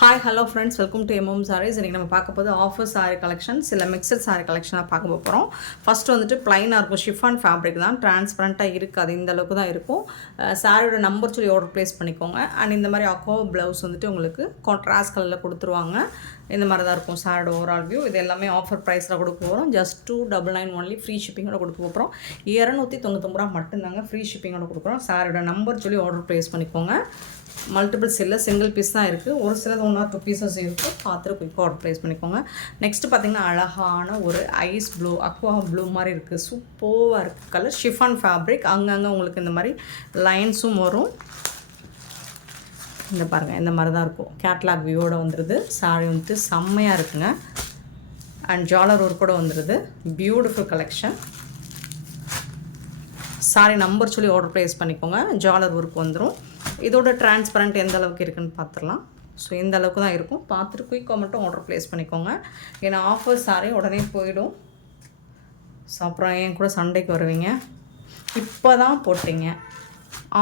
Hi hello friends, welcome to MM sarees. இன்றைக்கி நம்ம பார்க்க போது ஆஃபர் சாரீ கலெக்ஷன், சில மிக்சட் சாரீ கலெக்ஷனாக பார்க்க போகிறோம். ஃபஸ்ட்டு வந்துட்டு ப்ளைனாக இருக்கும், ஷிஃபான் ஃபேப்ரிக் தான், டிரான்ஸ்பரண்ட்டாக இருக்காது, இந்த அளவுக்கு தான் இருக்கும். சாரியோட நம்பர் சொல்லி ஆர்டர் ப்ளேஸ் பண்ணிக்கோங்க. அண்ட் இந்த மாதிரி அக்கோ ப்ளவுஸ் வந்துட்டு உங்களுக்கு கான்ட்ராஸ்ட் கலரில் கொடுத்துருவாங்க. இந்த மாதிரி தான் இருக்கும் சாரோட ஓவரால் வியூ. இது எல்லாமே ஆஃபர் ப்ரைஸில் கொடுக்க போகிறோம். ஜஸ்ட் 299 ஒன்லி, ஃப்ரீ ஷிப்பிங்கோட கொடுக்க போகிறோம். 299 ரூபா மட்டும்தாங்க ஃப்ரீ ஷிப்பிங்கோட கொடுக்குறோம். சாரோட நம்பர் சொல்லி ஆர்டர் ப்ளேஸ் பண்ணிக்கோங்க. மல்டிபிள்ஸ் இல்லை, சிங்கிள் பீஸ் தான் இருக்குது. ஒரு சிலது 1 or 2 பீசஸ் இருக்குது. பார்த்துட்டு குயிக்காக ஆர்டர் ப்ளேஸ் பண்ணிக்கோங்க. நெக்ஸ்ட்டு பார்த்திங்கன்னா அழகான ஒரு ஐஸ் ப்ளூ, அக்வா ப்ளூ மாதிரி இருக்குது. சூப்பராக இருக்குது கலர். ஷிஃபான் ஃபேப்ரிக், அங்கங்கே உங்களுக்கு இந்த மாதிரி லைன்ஸும் வரும். இந்த பாருங்கள், இந்த மாதிரி தான் இருக்கும். கேட்லாக் வியூவோட வந்துடுது. சாரி வந்துட்டு செம்மையாக இருக்குங்க. அண்ட் ஜாலர் ஒர்க் கூட வந்துடுது. Beautiful collection. சாரி நம்பர் சொல்லி ஆர்டர் ப்ளேஸ் பண்ணிக்கோங்க. ஜாலர் ஒர்க் வந்துடும். இதோட டிரான்ஸ்பரண்ட் எந்த அளவுக்கு இருக்குதுன்னு பார்த்துடலாம். ஸோ இந்த அளவுக்கு தான் இருக்கும். பார்த்துட்டு குயிக்காக மட்டும் ஆர்டர் ப்ளேஸ் பண்ணிக்கோங்க. ஏன்னா ஆஃபர் சாரி உடனே போயிடும். ஸோ அப்புறம் என் கூட சண்டைக்கு வருவீங்க. இப்போ தான் போட்டிங்க,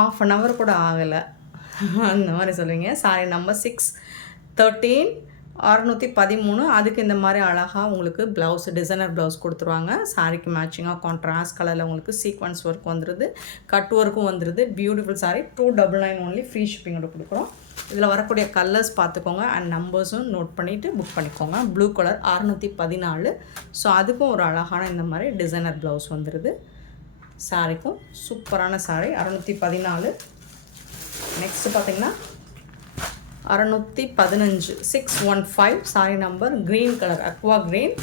½ an hour கூட ஆகலை, அந்த மாதிரி சொல்லுவீங்க. Sorry number 613 613. அதுக்கு இந்த மாதிரி அழகாக உங்களுக்கு ப்ளவுஸ், டிசைனர் ப்ளவுஸ் கொடுத்துருவாங்க. சாரிக்கு மேட்சிங்காக கான்ட்ராஸ்ட் கலரில் உங்களுக்கு சீக்வன்ஸ் ஒர்க் வந்துடுது, கட் ஒர்க்கும் வந்துடுது. Beautiful sorry. 299 ஒன்லி, ஃப்ரீ ஷிப்பிங்கோட கொடுக்குறோம். இதில் வரக்கூடிய கலர்ஸ் பார்த்துக்கோங்க. அண்ட் நம்பர்ஸும் நோட் பண்ணிவிட்டு புக் பண்ணிக்கோங்க. Blue colour 614. ஸோ அதுக்கும் ஒரு அழகான இந்த மாதிரி டிசைனர் ப்ளவுஸ் வந்துடுது. சாரிக்கும் சூப்பரான சாரி. 614. நெக்ஸ்ட்டு பார்த்திங்கன்னா 615 615 sorry number. Green colour, Aqua green,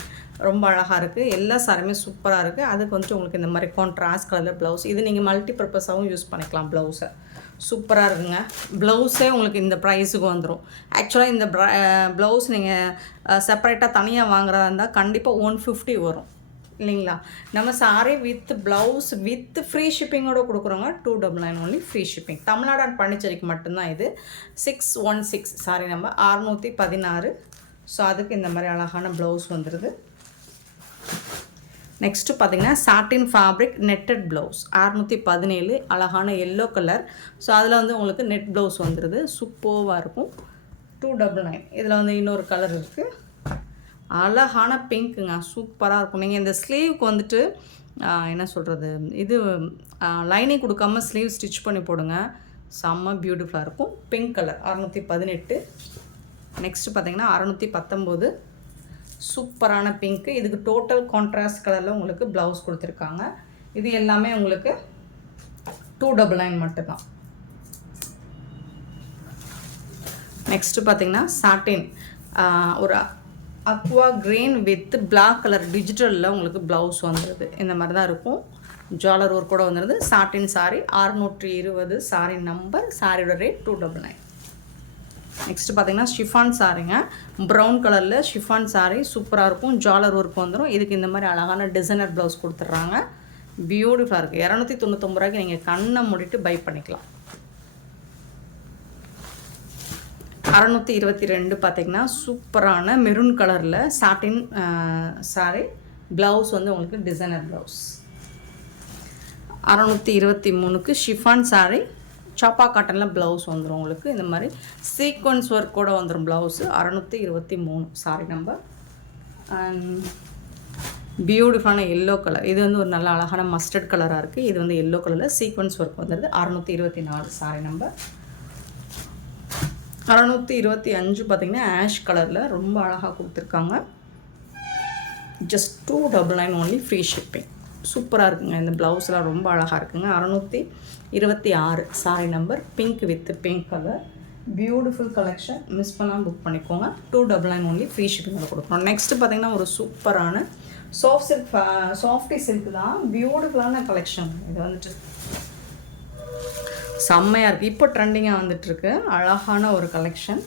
ரொம்ப அழகாக இருக்குது. எல்லா சாரியுமே சூப்பராக இருக்குது. அதுக்கு வந்துட்டு உங்களுக்கு இந்த மாதிரி கான்ட்ராஸ்ட் கலரில் ப்ளவுஸ். இது நீங்கள் மல்டி பர்பஸாகவும் யூஸ் பண்ணிக்கலாம். ப்ளவுஸை சூப்பராக இருக்குங்க. ப்ளவுஸே உங்களுக்கு இந்த ப்ரைஸுக்கு வந்துடும். ஆக்சுவலாக இந்த ப்ளவுஸ் நீங்கள் செப்பரேட்டாக தனியாக வாங்குறதா இருந்தால் கண்டிப்பாக 150 வரும் இல்லைங்களா. நம்ம sari with blouse with free ஷிப்பிங்கோடு கொடுக்குறோங்க. 299 only, free shipping. Tamil Nadu and பாண்டிச்சேரிக்கு மட்டும்தான் இது. 616 சாரி நம்ம 616. ஸோ அதுக்கு இந்த மாதிரி அழகான ப்ளவுஸ் வந்துடுது. நெக்ஸ்ட்டு பார்த்திங்கன்னா சாட்டின் ஃபேப்ரிக் நெட்டட் ப்ளவுஸ் 617. அழகான எல்லோ கலர். ஸோ அதில் வந்து உங்களுக்கு நெட் ப்ளவுஸ் வந்துடுது. சூப்பராக இருக்கும். 299. இதில் வந்து இன்னொரு கலர் இருக்குது, அழகான பிங்க்குங்க, சூப்பராக இருக்கும். நீங்கள் இந்த ஸ்லீவுக்கு வந்துட்டு என்ன சொல்கிறது, இது லைனிங் கொடுக்காம ஸ்லீவ் ஸ்டிச் பண்ணி போடுங்க, செம்ம பியூட்டிஃபுல்லாக இருக்கும். Pink colour 618. நெக்ஸ்ட்டு பார்த்திங்கன்னா 619. சூப்பரான பிங்க்கு. இதுக்கு டோட்டல் கான்ட்ராஸ்ட் கலரில் உங்களுக்கு ப்ளவுஸ் கொடுத்துருக்காங்க. இது எல்லாமே உங்களுக்கு 299 மட்டும்தான். நெக்ஸ்ட்டு பார்த்திங்கன்னா சாட்டின் ஒரு aqua green with black colour டிஜிட்டலில் உங்களுக்கு ப்ளவுஸ் வந்துடுது. இந்த மாதிரி தான் இருக்கும். ஜாலர் ஒர்க் கூட வந்துடுது. சாட்டின் சாரி 620 சாரி நம்பர். சாரியோட ரேட் 299. நெக்ஸ்ட்டு பார்த்திங்கன்னா ஷிஃபான் சாரிங்க. ப்ரௌன் கலரில் ஷிஃபான் சாரி சூப்பராக இருக்கும். ஜாலர் ஒர்க் வந்துடும். இதுக்கு இந்த மாதிரி அழகான டிசைனர் ப்ளவுஸ் கொடுத்துட்றாங்க. பியூட்டிஃபுல்லாக இருக்குது. 299 ரூபாய்க்கு நீங்கள் கண்ணை மூடிட்டு பை பண்ணிக்கலாம். 622 பார்த்திங்கன்னா சூப்பரான மெரூன் கலரில் சாட்டின் சாரி. ப்ளவுஸ் வந்து உங்களுக்கு டிசைனர் ப்ளவுஸ். 623க்கு ஷிஃபான் சாரி, சாப்பா காட்டனில் ப்ளவுஸ் வந்துடும் உங்களுக்கு. இந்த மாதிரி சீக்வன்ஸ் ஒர்க் கூட வந்துடும் ப்ளவுஸு. 623 sorry number. அண்ட் பியூட்டிஃபுல்லான எல்லோ கலர். இது வந்து ஒரு நல்ல அழகான மஸ்டர்ட் கலராக இருக்குது. இது வந்து எல்லோ கலரில் சீக்வன்ஸ் ஒர்க் வந்துடுது. 624 சாரி நம்பர். 625 பார்த்திங்கன்னா ஆஷ் கலரில் ரொம்ப அழகாக கொடுத்துருக்காங்க. Just 299 only, free shipping. சூப்பராக இருக்குங்க. இந்த ப்ளவுஸ்லாம் ரொம்ப அழகாக இருக்குங்க. 626 sorry number. Pink with pink colour, beautiful collection. Miss பண்ணாமல் புக் பண்ணிக்கோங்க. 299 ஒன்லி, ஃப்ரீ ஷிப்பிங்கில் கொடுக்குறோம். நெக்ஸ்ட்டு பார்த்திங்கன்னா ஒரு சூப்பரான சாஃப்டி சில்க் தான். பியூட்டிஃபுல்லான கலெக்ஷன். இது வந்துட்டு செம்மையாக இருக்குது. இப்போ ட்ரெண்டிங்காக வந்துட்டுருக்கு. அழகான ஒரு கலெக்ஷன்.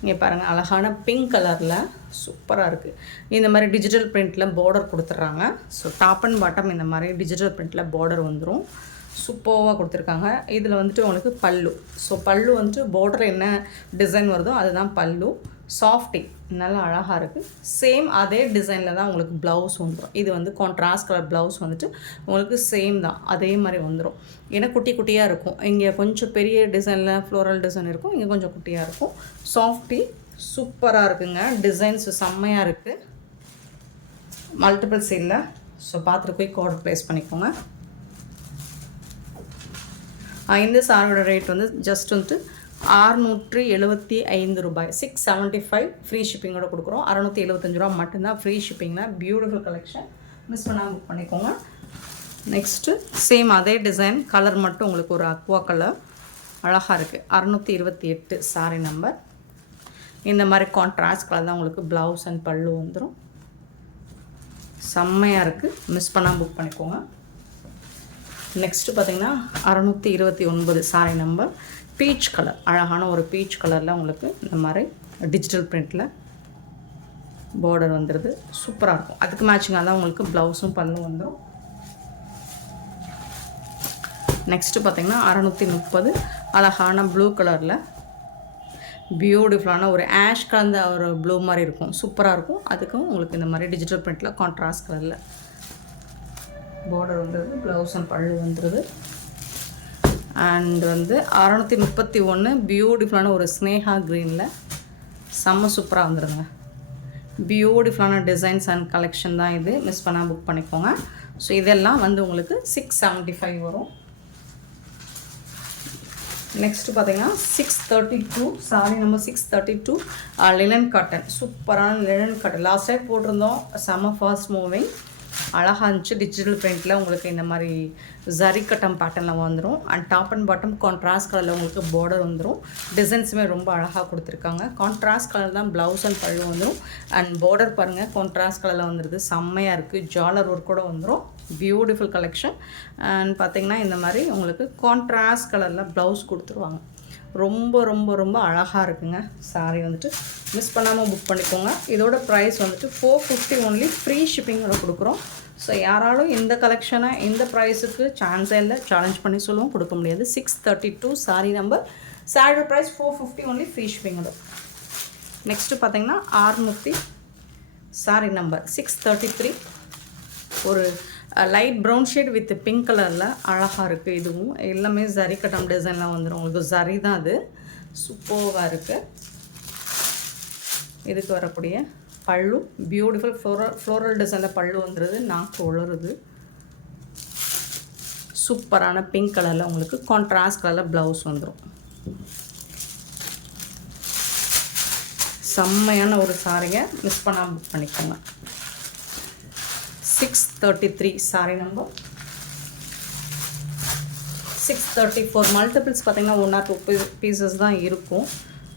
இங்கே பாருங்கள், அழகான பிங்க் கலரில் சூப்பராக இருக்குது. இந்த மாதிரி டிஜிட்டல் பிரிண்ட்டில் பார்டர் கொடுத்துட்றாங்க. ஸோ டாப் அண்ட் பாட்டம் இந்த மாதிரி டிஜிட்டல் பிரிண்ட்டில் பார்டர் வந்துடும். சூப்பராக கொடுத்துருக்காங்க. இதில் வந்துட்டு உங்களுக்கு பல்லு. ஸோ பல்லு வந்துட்டு பார்டர் என்ன டிசைன் வருதோ அதுதான் பல்லு. சாஃப்டி நல்லா அழகாக இருக்குது. சேம் அதே டிசைனில் தான் உங்களுக்கு ப்ளவுஸ் வந்துடும். இது வந்து கான்ட்ராஸ்ட் கலர் ப்ளவுஸ் வந்துட்டு உங்களுக்கு சேம் தான், அதே மாதிரி வந்துடும். ஏன்னா குட்டி குட்டியாக இருக்கும். இங்கே கொஞ்சம் பெரிய டிசைனில் ஃப்ளோரல் டிசைன் இருக்கும், இங்கே கொஞ்சம் குட்டியாக இருக்கும். சாஃப்டி சூப்பராக இருக்குங்க. டிசைன்ஸ் செம்மையாக இருக்குது. மல்டிபிள் சீலில். ஸோ பார்த்துட்டு போய் ஆர்டர் ப்ளேஸ் பண்ணிக்கோங்க. இந்த சாரோட ரேட் வந்து ஜஸ்ட் வந்துட்டு 675 ரூபாய், 675 ஃப்ரீ ஷிப்பிங்கோட கொடுக்குறோம். 675 ரூபா மட்டும்தான் ஃப்ரீ ஷிப்பிங்கில். பியூட்டிஃபுல் கலெக்ஷன், மிஸ் பண்ணாமல் புக் பண்ணிக்கோங்க. நெக்ஸ்ட்டு சேம் அதே டிசைன், கலர் மட்டும் உங்களுக்கு ஒரு அக்வா கலர் அழகாக இருக்குது. 628 சாரி நம்பர். இந்த மாதிரி கான்ட்ராஸ்ட் கலர் தான் உங்களுக்கு ப்ளவுஸ் அண்ட் பல்லு வந்துடும். செம்மையாக இருக்குது, மிஸ் பண்ணாமல் புக் பண்ணிக்கோங்க. நெக்ஸ்ட்டு பார்த்திங்கன்னா 629 சாரி நம்பர். பீச் கலர், அழகான ஒரு பீச் கலரில் உங்களுக்கு இந்த மாதிரி டிஜிட்டல் பிரிண்டில் பார்டர் வந்துடுது. சூப்பராக இருக்கும். அதுக்கு மேட்சிங்காக தான் உங்களுக்கு ப்ளவுஸும் பல்லும் வந்துடும். நெக்ஸ்ட்டு பார்த்திங்கன்னா 630 அழகான ப்ளூ கலரில் பியூட்டிஃபுல்லான ஒரு ஆஷ் கலந்த ஒரு ப்ளூ மாதிரி இருக்கும். சூப்பராக இருக்கும். அதுக்கும் உங்களுக்கு இந்த மாதிரி டிஜிட்டல் பிரிண்டில் கான்ட்ராஸ்ட் கலரில் பார்டர் வந்துடுது. ப்ளவுஸ் அண்ட் பல்லு வந்துடுது. அண்ட் வந்து 631 பியூட்டிஃபுல்லான ஒரு ஸ்னேஹா க்ரீனில் செம்ம சூப்பராக வந்துடுங்க. பியூட்டிஃபுல்லான டிசைன்ஸ் அண்ட் கலெக்ஷன் தான் இது, மிஸ் பண்ணால் புக் பண்ணிக்கோங்க. ஸோ இதெல்லாம் வந்து உங்களுக்கு 675 வரும். நெக்ஸ்ட்டு பார்த்தீங்கன்னா 632 சாரி நம்பர் 632 லினன் காட்டன். சூப்பரான லினன் காட்டன். லாஸ்ட் டைம் போட்டிருந்தோம், செம்ம ஃபாஸ்ட் மூவிங், அழகாக இருந்துச்சு. டிஜிட்டல் பிரிண்டில் உங்களுக்கு இந்த மாதிரி ஜரி கட்டம் பேட்டர்னில் வந்துடும். And top and bottom contrast கலரில் உங்களுக்கு பார்டர் வந்துடும். டிசைன்ஸுமே ரொம்ப அழகாக கொடுத்துருக்காங்க. கான்ட்ராஸ்ட் கலர் தான் ப்ளவுஸ் அண்ட் பல்லு வந்துடும். அண்ட் பார்டர் பாருங்கள், கான்ட்ராஸ்ட் கலரில் வந்துடுது. செம்மையாக இருக்குது. ஜாலர் ஒர்க் கூட வந்துடும். Beautiful collection. அண்ட் பார்த்திங்கன்னா இந்த மாதிரி உங்களுக்கு கான்ட்ராஸ்ட் கலரில் ப்ளவுஸ் கொடுத்துருவாங்க. ரொம்ப ரொம்ப ரொம்ப அழகாக இருக்குங்க. சாரி வந்துட்டு மிஸ் பண்ணாமல் புக் பண்ணிக்கோங்க. இதோட ப்ரைஸ் வந்துட்டு 450 ஒன்லி, ஃப்ரீ ஷிப்பிங்கோட கொடுக்குறோம். ஸோ யாராலும் இந்த கலெக்ஷனை இந்த ப்ரைஸுக்கு சான்ஸே இல்லை, சேலஞ்ச் பண்ணி சொல்லுவோம், கொடுக்க முடியாது. 632 sari number. Sari price 450 only, free ஷிப்பிங்கோட. நெக்ஸ்ட்டு பார்த்தீங்கன்னா 600 சாரி நம்பர் 633 ஒரு light brown shade with pink கலரில் அழகாக இருக்குது. இதுவும் எல்லாமே ஜரி கட்டம் டிசைன்லாம் வந்துடும். உங்களுக்கு ஜரி தான் அது. சூப்பராக இருக்குது. இதுக்கு வரக்கூடிய பல்லு பியூட்டிஃபுல் ஃப்ளோரல் டிசைனில் பல்லு வந்துடுது. நாக்கு உளருது. சூப்பரான பிங்க் கலரில் உங்களுக்கு கான்ட்ராஸ்ட் கலரில் ப்ளவுஸ் வந்துடும். செம்மையான ஒரு சாரிங்க, மிஸ் பண்ணாமல் புக் பண்ணிக்கோங்க. 633 சாரி நம்பர் 634. மல்டிபிள்ஸ் பார்த்திங்கன்னா 1 or 2 பீசஸ் தான் இருக்கும்.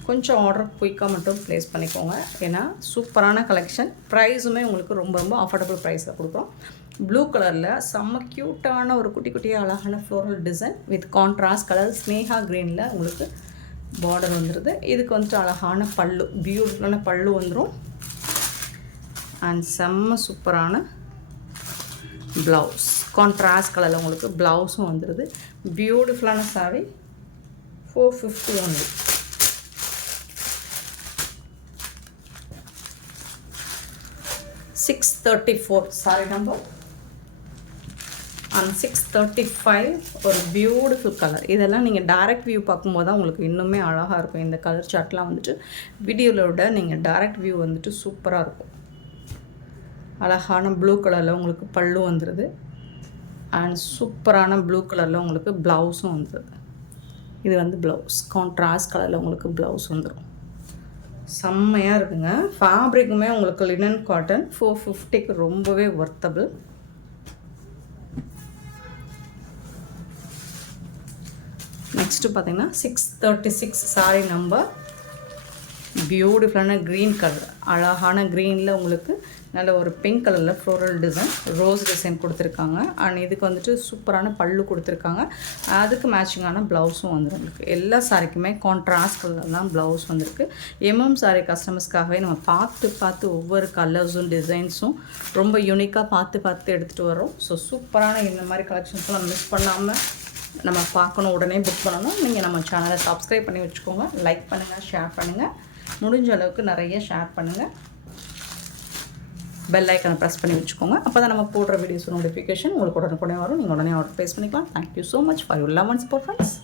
கொஞ்சம் ஆர்டர் குயிக்காக மட்டும் ப்ளேஸ் பண்ணிக்கோங்க. ஏன்னா சூப்பரான கலெக்ஷன். ப்ரைஸுமே உங்களுக்கு ரொம்ப ரொம்ப அஃபோர்டபுள் ப்ரைஸில் கொடுக்குறோம். ப்ளூ கலரில் செம்ம க்யூட்டான ஒரு குட்டி குட்டியாக அழகான floral design with contrast colour Sneha க்ரீனில் உங்களுக்கு பார்டர் வந்துடுது. இதுக்கு வந்துட்டு அழகான பல்லு, பியூட்டிஃபுல்லான பல்லு வந்துடும். அண்ட் செம்ம சூப்பரான ப்ளவுஸ், கான்ட்ராஸ்ட் கலரில் உங்களுக்கு ப்ளவுஸும் வந்துடுது. பியூட்டிஃபுல்லான sorry 450 only. $634 sorry number. And 635 ஒரு பியூட்டிஃபுல் கலர். இதெல்லாம் நீங்கள் டைரக்ட் வியூ பார்க்கும்போது தான் உங்களுக்கு இன்னுமே அழகாக இருக்கும். இந்த கலர் சார்ட்லாம் வந்துட்டு வீடியோவில் விட நீங்கள் டைரக்ட் வியூ வந்துட்டு சூப்பராக இருக்கும். அழகான ப்ளூ கலரில் உங்களுக்கு பல்லு வந்துடுது. அண்ட் சூப்பரான ப்ளூ கலரில் உங்களுக்கு ப்ளவுஸும் வந்துடுது. இது வந்து ப்ளவுஸ் கான்ட்ராஸ்ட் கலரில் உங்களுக்கு ப்ளவுஸ் வந்துடும். செம்மையாக இருக்குங்க. ஃபேப்ரிக்குமே உங்களுக்கு லினன் காட்டன் 450க்கு ரொம்பவே ஒர்த்தபிள். நெக்ஸ்ட்டு பார்த்தீங்கன்னா 636 சாரி நம்பர். பியூட்டிஃபுல்லான க்ரீன் கலர், அழகான க்ரீனில் உங்களுக்கு நல்ல ஒரு பிங்க் கலரில் ஃப்ளோரல் டிசைன், ரோஸ் டிசைன் கொடுத்துருக்காங்க. அண்ட் இதுக்கு வந்துட்டு சூப்பரான பல்லு கொடுத்துருக்காங்க. அதுக்கு மேட்சிங்கான ப்ளவுஸும் வந்துடும். உங்களுக்கு எல்லா சாரிக்குமே கான்ட்ராஸ்ட் கலர் தான் ப்ளவுஸ் வந்திருக்கு. சாரி கஸ்டமர்ஸ்க்காகவே நம்ம பார்த்து ஒவ்வொரு கலர்ஸும் டிசைன்ஸும் ரொம்ப யூனிக்காக பார்த்து எடுத்துகிட்டு வரோம். ஸோ சூப்பரான இந்த மாதிரி கலெக்ஷன்ஸ்லாம் மிஸ் பண்ணாமல் நம்ம பார்க்கணும், உடனே புக் பண்ணணும். நீங்கள் நம்ம சேனலை சப்ஸ்கிரைப் பண்ணி வச்சுக்கோங்க. லைக் பண்ணுங்கள், ஷேர் பண்ணுங்கள். முடிஞ்ச அளவுக்கு நிறைய ஷேர் பண்ணுங்கள். பெல் ஐக்கனை ப்ரெஸ் பண்ணி வச்சுக்கோங்க. அப்போ தான் நம்ம போடுற வீடியோஸ் நோட்டிஃபிகேஷன் உங்களுக்கு உடனே வரும். நீங்கள் உடனே ஆர்டர் ப்ளேஸ் பண்ணிக்கலாம். Thank you so much for your love and support friends.